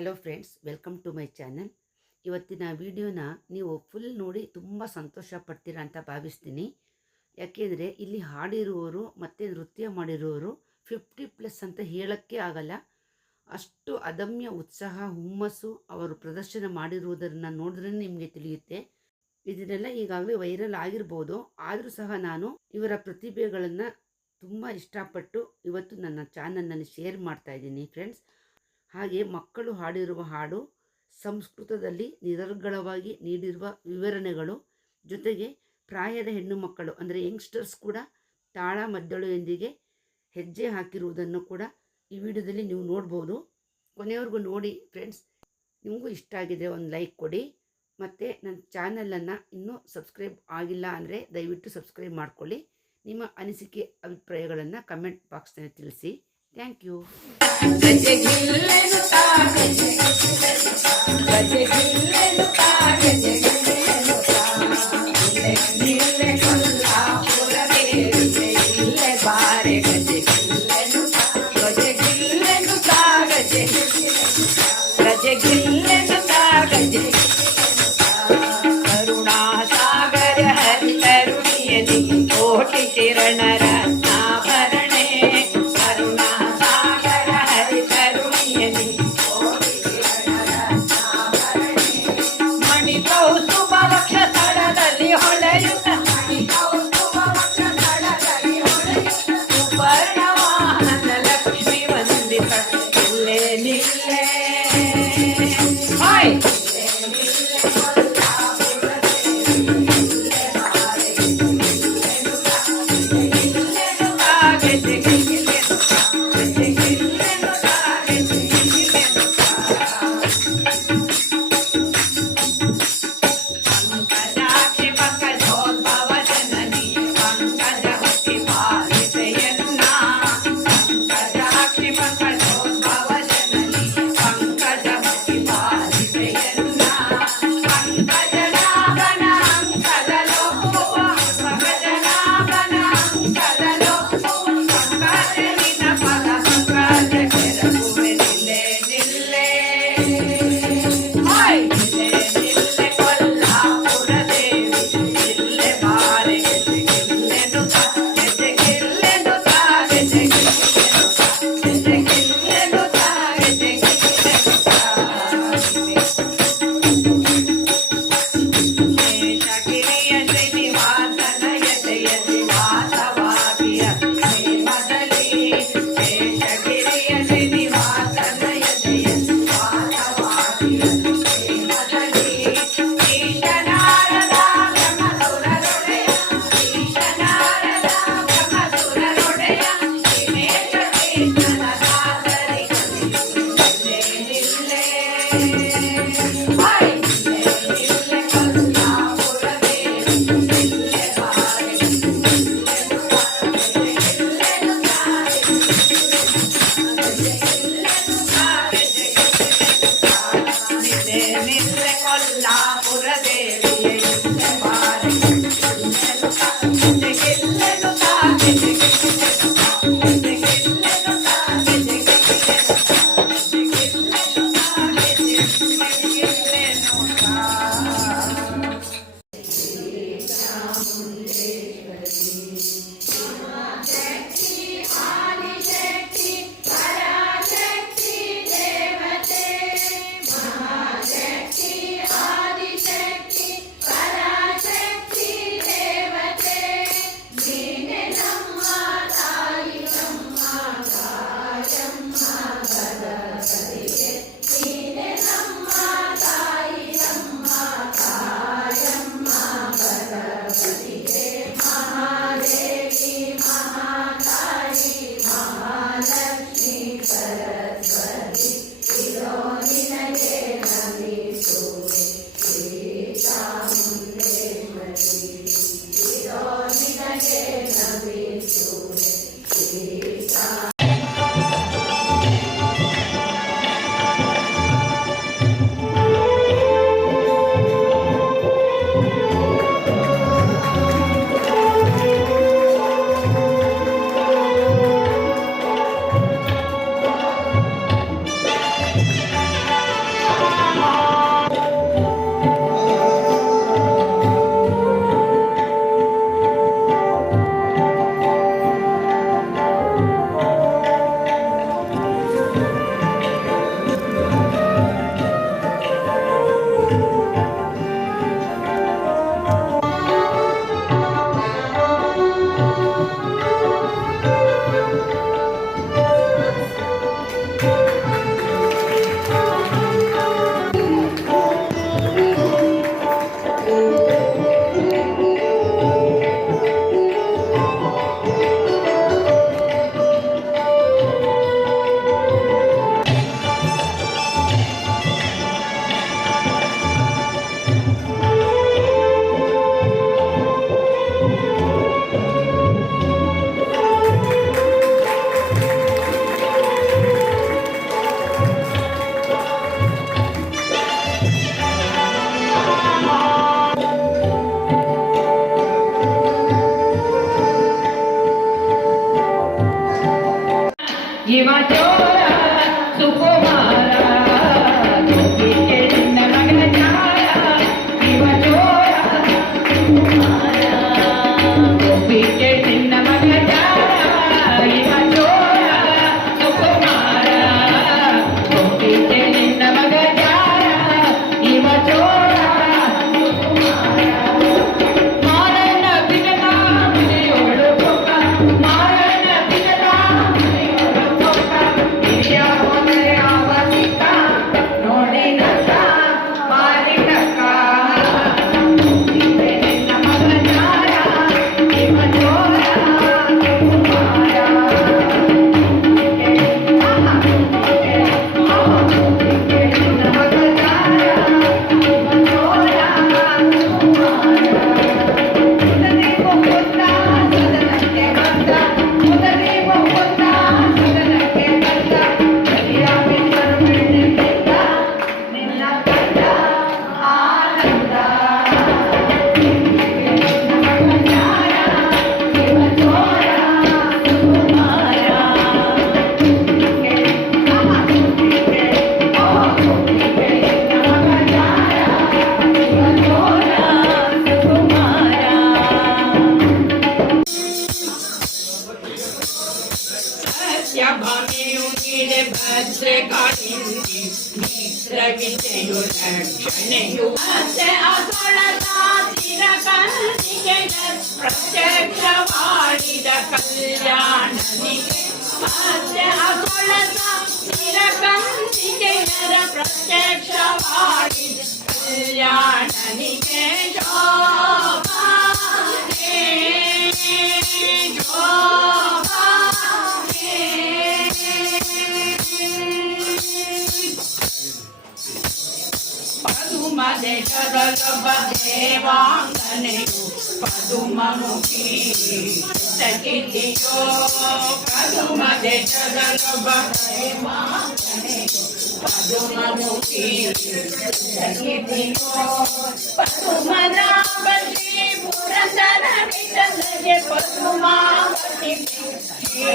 Hello friends, welcome to my channel. ಇವತ್ತಿನ ವಿಡಿಯೋನ ನೀವು ಫುಲ್ ನೋಡಿ ತುಂಬ ಸಂತೋಷ ಪಡ್ತೀರಾ ಅಂತ ಭಾವಿಸ್ತೀನಿ. ಯಾಕೆಂದರೆ ಇಲ್ಲಿ ಹಾಡಿರುವವರು ಮತ್ತು ನೃತ್ಯ ಮಾಡಿರುವವರು 50+ ಅಂತ ಹೇಳೋಕ್ಕೆ ಆಗಲ್ಲ. ಅಷ್ಟು ಅದಮ್ಯ ಉತ್ಸಾಹ, ಹುಮ್ಮಸ್ಸು ಅವರು ಪ್ರದರ್ಶನ ಮಾಡಿರುವುದನ್ನು ನೋಡಿದ್ರೆ ನಿಮಗೆ ತಿಳಿಯುತ್ತೆ. ಇದನ್ನೆಲ್ಲ ಈಗಾಗಲೇ ವೈರಲ್ ಆಗಿರ್ಬೋದು, ಆದರೂ ಸಹ ನಾನು ಇವರ ಪ್ರತಿಭೆಗಳನ್ನು ತುಂಬ ಇಷ್ಟಪಟ್ಟು ಇವತ್ತು ನನ್ನ ಚಾನಲ್ನಲ್ಲಿ ಶೇರ್ ಮಾಡ್ತಾ ಇದ್ದೀನಿ ಫ್ರೆಂಡ್ಸ್. ಹಾಗೆ ಮಕ್ಕಳು ಹಾಡಿರುವ ಹಾಡು ಸಂಸ್ಕೃತದಲ್ಲಿ ನಿರರ್ಗಳವಾಗಿ ನೀಡಿರುವ ವಿವರಣೆಗಳು, ಜೊತೆಗೆ ಪ್ರಾಯದ ಹೆಣ್ಣು ಮಕ್ಕಳು ಅಂದರೆ ಯಂಗ್ಸ್ಟರ್ಸ್ ಕೂಡ ತಾಳ ಮದ್ದಳೆಯೊಂದಿಗೆ ಹೆಜ್ಜೆ ಹಾಕಿರುವುದನ್ನು ಕೂಡ ಈ ವಿಡಿಯೋದಲ್ಲಿ ನೀವು ನೋಡ್ಬೋದು. ಕೊನೆಯವರೆಗೂ ನೋಡಿ ಫ್ರೆಂಡ್ಸ್. ನಿಮಗೂ ಇಷ್ಟ ಆಗಿದರೆ ಒಂದು ಲೈಕ್ ಕೊಡಿ, ಮತ್ತು ನನ್ನ ಚಾನಲನ್ನು ಇನ್ನೂ ಸಬ್ಸ್ಕ್ರೈಬ್ ಆಗಿಲ್ಲ ಅಂದರೆ ದಯವಿಟ್ಟು ಸಬ್ಸ್ಕ್ರೈಬ್ ಮಾಡ್ಕೊಳ್ಳಿ. ನಿಮ್ಮ ಅನಿಸಿಕೆ ಅಭಿಪ್ರಾಯಗಳನ್ನು ಕಮೆಂಟ್ ಬಾಕ್ಸ್ನಲ್ಲಿ ತಿಳಿಸಿ. Thank you. ಕರುಣಾಸಾಗರ ಹರಿ ತರುಣಿಯಲಿ ಕೋಟಿ ಶರಣರ ಆಭರಣೆ. ಕರುಣಾಸಾಗರ ಹರಿ ತರುಣಿಯಲಿ ಕೋಟಿ ಶರಣರ ಆಭರಣೆ. ಮಣಿ ಕೌಸ್ತುಭ ವಕ್ಷ ಸ್ಥಳದಲ್ಲಿ ಹೊಳೆಯುತ್ತ, ಮಣಿ ಕೌಸ್ತುಭ ವಕ್ಷ ಸ್ಥಳದಲ್ಲಿ ಹೊಳೆಯುತ್ತ, ಸುವರ್ಣ ವಾಹನ ಲಕ್ಷ್ಮಿ ವಂದಿತ ನಿಲ್ಲೆ ನಿಲ್ಲೆ ಮಿತ್ರವಿದೆಯು ರಕ್ಷಣೆಯು ಮತ್ತೆ ಅಸೊಳದ ತಿರಕನಿಗೆ ಪ್ರತ್ಯಕ್ಷವಾಡಿದ ಕಲ್ಯಾಣನಿಗೆ ಮತ್ತೆ ಅಸೊಳದ ತಿರಕನಿಗೆ ಪ್ರತ್ಯಕ್ಷವಾಡಿದ ಕಲ್ಯಾಣನಿಗೆ ಜೋಪಾನೆ ಜೋಪಾನೆ ಪದುಮದೆ ಚರಲೊಬ್ಬ ದೇವಾಂಗನೆಯು ಪದುಮಮುಖಿ ಸಖಿತಿಯೋ ಪದುಮದೆ ಚರಲೊಬ್ಬ ದೇವಾಂಗನೆಯು ಪದುಮಮುಖಿ ಸಖಿತಿಯೋ ಪದುಮರಾವತಿ ಪುರಂದರ ವಿಠಲಗೆ ಪದುಮಾವತಿ ಶ್ರೀ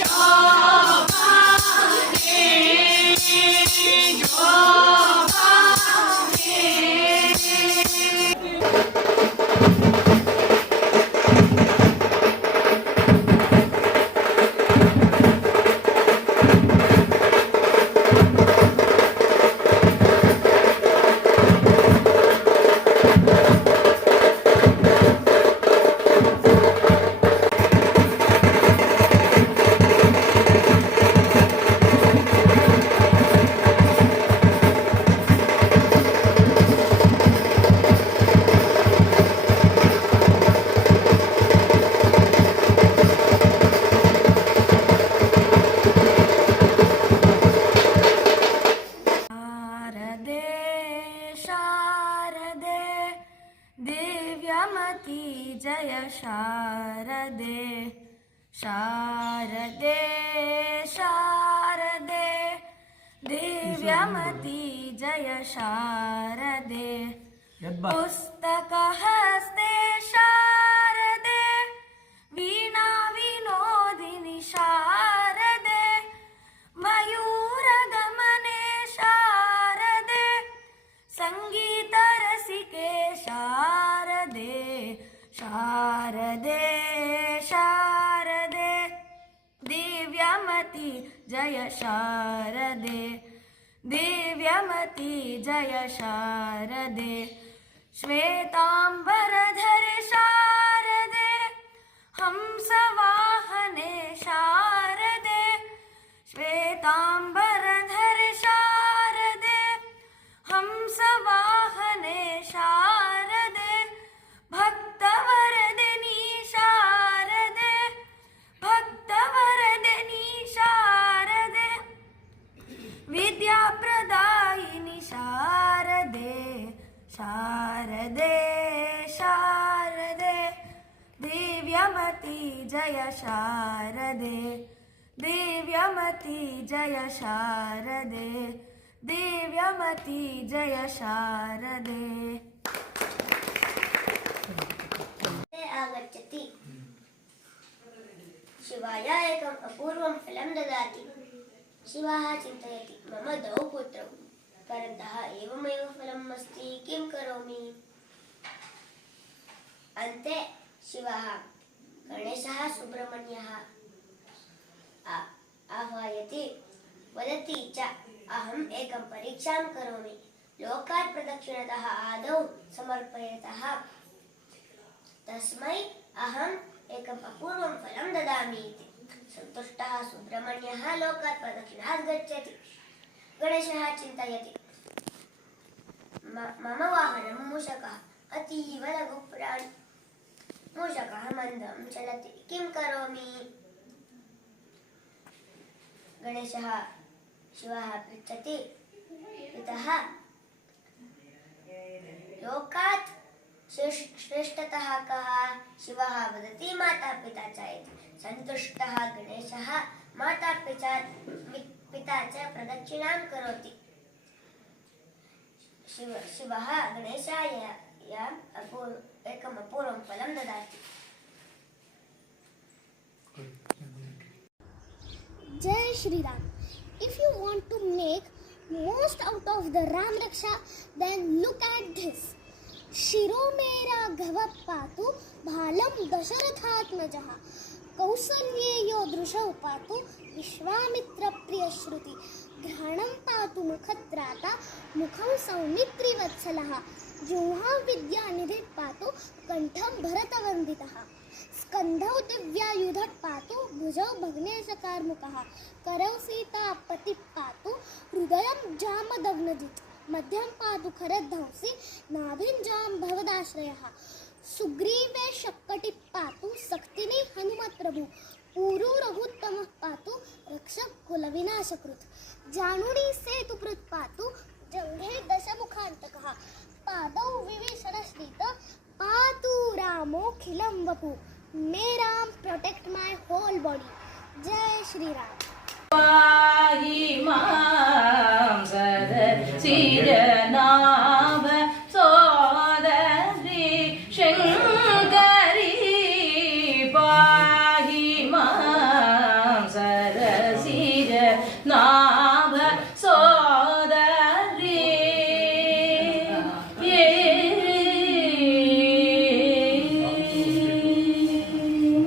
ಜೋಪಾನೆ दिव्यमती जय शारदे शारदे शारदे दिव्यमती जय शारदे पुस्तकहस्ते शारदे वीणा विनोदिनी शारदे मयूरगमने शारदे संगीतरसिके शारदे शारदे शारदे दिव्यमती जय शारदे दिव्यमती जय शारदे श्वेतांबरधरे शारदे हंसवाहने शारदे श्वेतांबरधरे शारदे हंसवाहने शारदे भक्तवरदिनी शारदे भक्तवरदिनी शारदे विद्याप्रदायिनी शारदे शारदे शारदे दिव्यमती जय शारदे दिव्यमती जय शारदे दिव्यमती जय शारदे आगच्छति शिवाय एकम् अपूर्वं फलं ददाति शिवः चिन्तयति मम द्वौ पुत्रौ परन्तः एवमेव फलम् अस्ति किं करोमि अन्ते शिवः गणेशः सुब्रह्मण्यः आह्वयति वदति च अहम् एकं परीक्षां करोमि लोकात् प्रदक्षिणतः आदौ समर्पयतः तस्मै अहम् एकम् अपूर्वं फलं ददामि इति सन्तुष्टः सुब्रह्मण्यः लोकात् प्रदक्षिणात् गच्छति गणेशः चिन्तयति मम वाहनं मूषकः अतीव लघुप्राणी मूषकः मन्दं चलति किं करोमि गणेशः शिवः पृच्छति पितः लोकात् श्रेष्ठतः कः शिवः वदति माता पिता च इति सन्तुष्टः गणेशः माता पिता च प्रदक्षिणां करोति शिवः गणेशाय एकम् अपूर्वं फलं ददाति Jai Shri Ram. If you want to make most out of the Ram Raksha, then look at this. Shiro mera ghava patu bhalam dasharathatmajah कौसल्येयो दृशौ पातु विश्वामित्र प्रिय श्रुति घ्राणं पातु मुखत्राता मुखं सौमित्रिवत्सलः जिह्वां विद्यानिधिः पातु कण्ठं भरतवन्दितः स्कन्धौ दिव्यायुधः पातु भुजौ भग्नेशकार्मुकः करौ सीतापतिः पातु हृदयं जामदग्नजित् मध्यं पातु खरध्वंसी नाभिं जाम्भवदाश्रयः सुग्रीवे शक्कटिः पातु शक्तिनी हनुमत्प्रभु पूरु रघुत्तमः पातु रक्षक कुलविनाशकृत् जानुनी सेतुकृत् पातु जङ्घे दशमुखान्तकः पादौ विभीषणश्रित पातु रामोऽखिलं वपु मे Ram protect my whole body जय श्री राम पाहि मां सदशिरनाथ